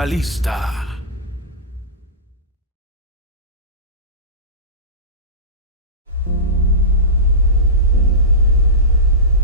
Brutalista.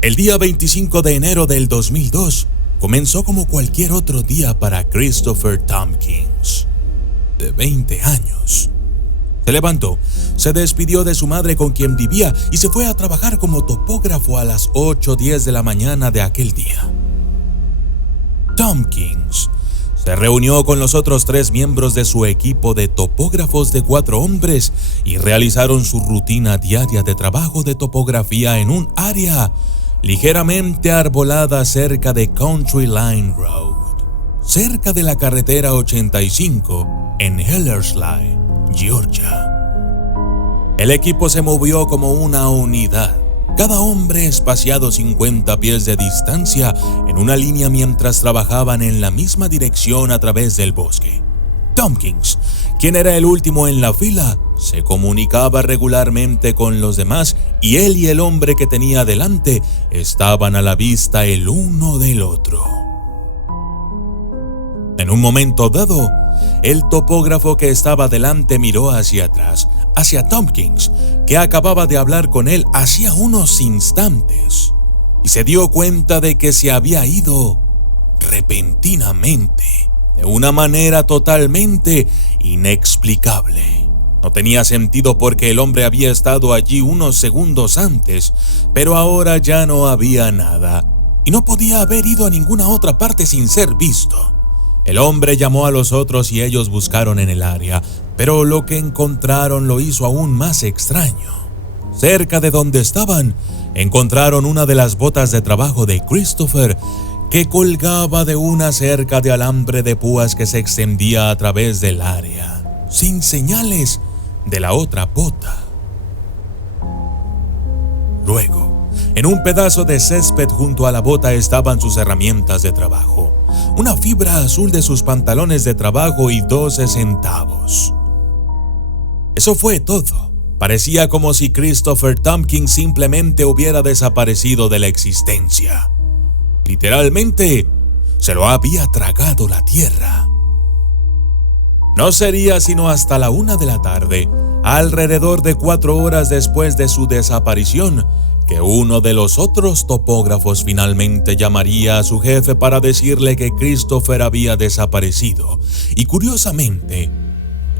El día 25 de enero del 2002 comenzó como cualquier otro día para Christopher Tompkins, de 20 años. Se levantó, se despidió de su madre con quien vivía y se fue a trabajar como topógrafo a las 8:10 de la mañana de aquel día. Tompkins se reunió con los otros 3 miembros de su equipo de topógrafos de 4 hombres y realizaron su rutina diaria de trabajo de topografía en un área ligeramente arbolada cerca de Country Line Road, cerca de la carretera 85 en Ellerslie, Georgia. El equipo se movió como una unidad, cada hombre espaciado 50 pies de distancia en una línea mientras trabajaban en la misma dirección a través del bosque. Tompkins, quien era el último en la fila, se comunicaba regularmente con los demás y él y el hombre que tenía delante estaban a la vista el uno del otro. En un momento dado, el topógrafo que estaba delante miró hacia atrás, hacia Tompkins, que acababa de hablar con él hacía unos instantes, y se dio cuenta de que se había ido repentinamente, de una manera totalmente inexplicable. No tenía sentido porque el hombre había estado allí unos segundos antes, pero ahora ya no había nada, y no podía haber ido a ninguna otra parte sin ser visto. El hombre llamó a los otros y ellos buscaron en el área, pero lo que encontraron lo hizo aún más extraño. Cerca de donde estaban, encontraron una de las botas de trabajo de Christopher que colgaba de una cerca de alambre de púas que se extendía a través del área, sin señales de la otra bota. Luego, en un pedazo de césped junto a la bota estaban sus herramientas de trabajo, una fibra azul de sus pantalones de trabajo y 12 centavos. Eso fue todo. Parecía como si Christopher Tompkins simplemente hubiera desaparecido de la existencia. Literalmente, se lo había tragado la tierra. No sería sino hasta la 1 de la tarde, alrededor de 4 horas después de su desaparición, que uno de los otros topógrafos finalmente llamaría a su jefe para decirle que Christopher había desaparecido. Y curiosamente,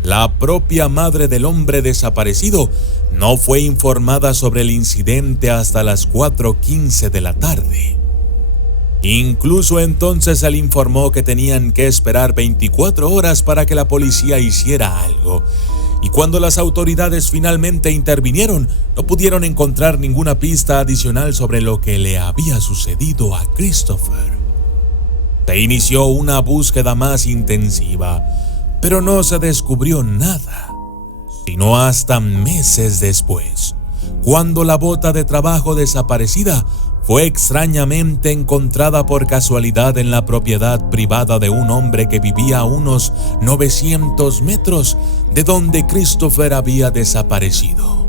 la propia madre del hombre desaparecido no fue informada sobre el incidente hasta las 4:15 de la tarde. Incluso entonces se le informó que tenían que esperar 24 horas para que la policía hiciera algo. Y cuando las autoridades finalmente intervinieron, no pudieron encontrar ninguna pista adicional sobre lo que le había sucedido a Christopher. Se inició una búsqueda más intensiva, pero no se descubrió nada, sino hasta meses después, cuando la bota de trabajo desaparecida fue extrañamente encontrada por casualidad en la propiedad privada de un hombre que vivía a unos 900 metros de donde Christopher había desaparecido.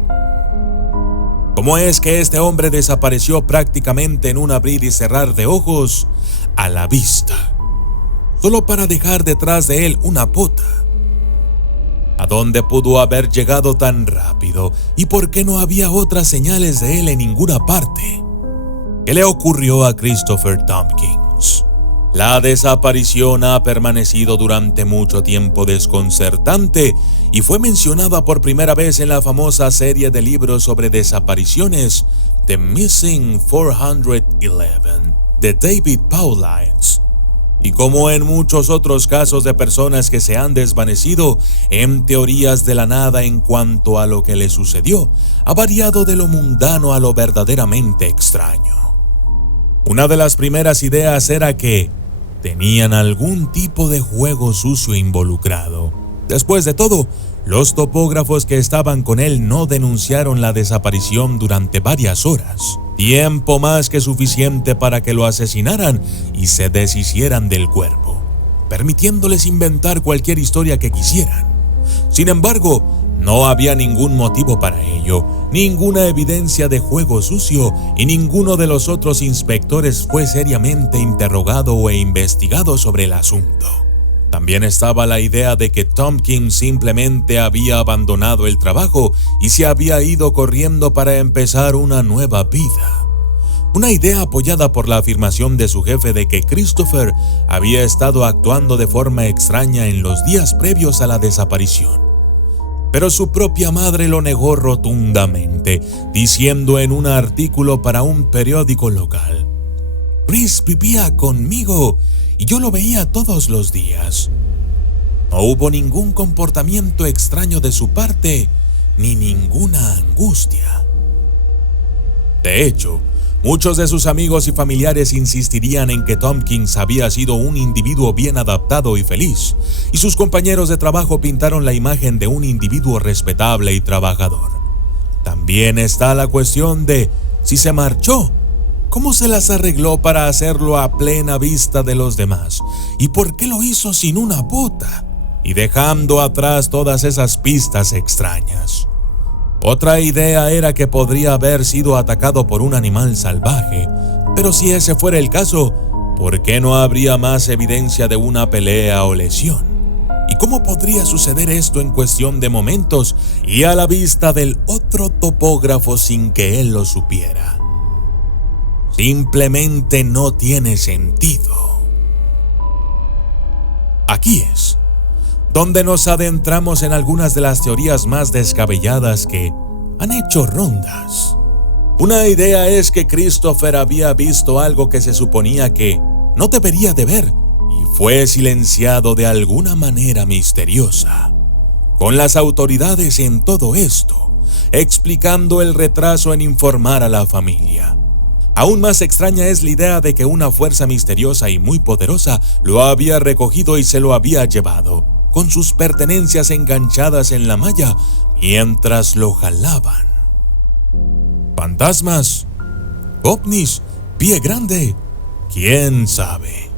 ¿Cómo es que este hombre desapareció prácticamente en un abrir y cerrar de ojos a la vista, solo para dejar detrás de él una bota? ¿A dónde pudo haber llegado tan rápido? ¿Y por qué no había otras señales de él en ninguna parte? ¿Qué le ocurrió a Christopher Tompkins? La desaparición ha permanecido durante mucho tiempo desconcertante y fue mencionada por primera vez en la famosa serie de libros sobre desapariciones The Missing 411 de David Paulides. Y como en muchos otros casos de personas que se han desvanecido en teorías de la nada en cuanto a lo que le sucedió, ha variado de lo mundano a lo verdaderamente extraño. Una de las primeras ideas era que tenían algún tipo de juego sucio involucrado. Después de todo, los topógrafos que estaban con él no denunciaron la desaparición durante varias horas, tiempo más que suficiente para que lo asesinaran y se deshicieran del cuerpo, permitiéndoles inventar cualquier historia que quisieran. Sin embargo, no había ningún motivo para ello, ninguna evidencia de juego sucio, y ninguno de los otros inspectores fue seriamente interrogado o investigado sobre el asunto. También estaba la idea de que Tompkins simplemente había abandonado el trabajo y se había ido corriendo para empezar una nueva vida. Una idea apoyada por la afirmación de su jefe de que Christopher había estado actuando de forma extraña en los días previos a la desaparición. Pero su propia madre lo negó rotundamente, diciendo en un artículo para un periódico local: Chris vivía conmigo y yo lo veía todos los días. No hubo ningún comportamiento extraño de su parte, ni ninguna angustia. De hecho, muchos de sus amigos y familiares insistirían en que Tompkins había sido un individuo bien adaptado y feliz, y sus compañeros de trabajo pintaron la imagen de un individuo respetable y trabajador. También está la cuestión de si se marchó, ¿cómo se las arregló para hacerlo a plena vista de los demás? ¿Y por qué lo hizo sin una bota? Y dejando atrás todas esas pistas extrañas. Otra idea era que podría haber sido atacado por un animal salvaje, pero si ese fuera el caso, ¿por qué no habría más evidencia de una pelea o lesión? ¿Y cómo podría suceder esto en cuestión de momentos y a la vista del otro topógrafo sin que él lo supiera? Simplemente no tiene sentido. Aquí es donde nos adentramos en algunas de las teorías más descabelladas que han hecho rondas. Una idea es que Christopher había visto algo que se suponía que no debería de ver y fue silenciado de alguna manera misteriosa, con las autoridades en todo esto, explicando el retraso en informar a la familia. Aún más extraña es la idea de que una fuerza misteriosa y muy poderosa lo había recogido y se lo había llevado, con sus pertenencias enganchadas en la malla mientras lo jalaban. ¿Fantasmas? ¿Ovnis? ¿Pie grande? ¿Quién sabe?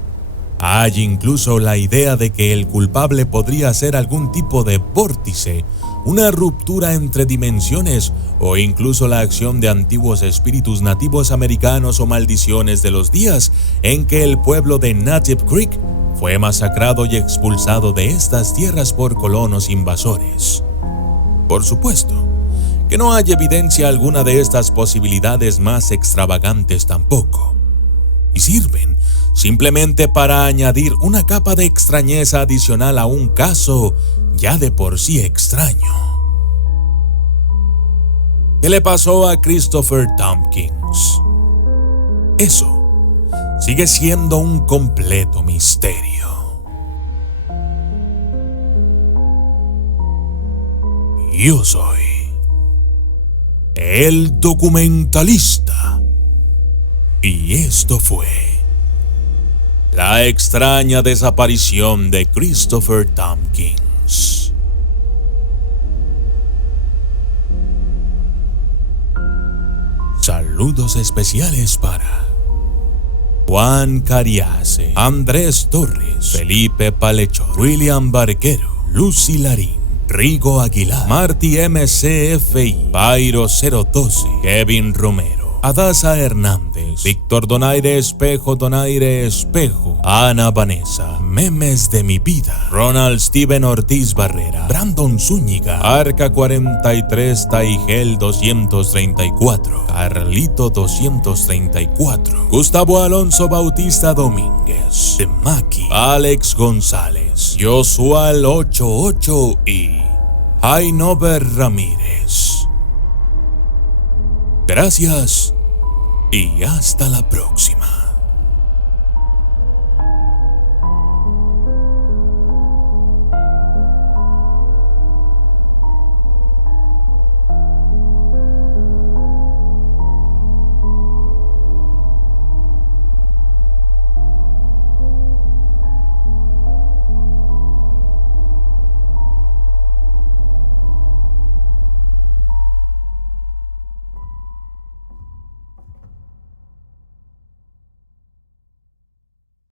Hay incluso la idea de que el culpable podría ser algún tipo de vórtice, una ruptura entre dimensiones o incluso la acción de antiguos espíritus nativos americanos o maldiciones de los días en que el pueblo de Native Creek fue masacrado y expulsado de estas tierras por colonos invasores. Por supuesto, que no hay evidencia alguna de estas posibilidades más extravagantes tampoco, y sirven simplemente para añadir una capa de extrañeza adicional a un caso ya de por sí extraño. ¿Qué le pasó a Christopher Tompkins? Eso sigue siendo un completo misterio. Yo soy el documentalista y esto fue la extraña desaparición de Christopher Tompkins. Saludos especiales para Juan Cariace, Andrés Torres, Felipe Palechón, William Barquero, Lucy Larín, Rigo Aguilar, Marty MCFI, Bairo 012, Kevin Romero, Adasa Hernández, Víctor Donaire Espejo, Ana Vanessa, Memes de mi vida, Ronald Steven Ortiz Barrera, Brandon Zúñiga, Arca 43, Taigel 234, Carlito 234, Gustavo Alonso Bautista Domínguez, The Maki, Alex González, Joshua 88 y Jainover Ramírez. Gracias y hasta la próxima.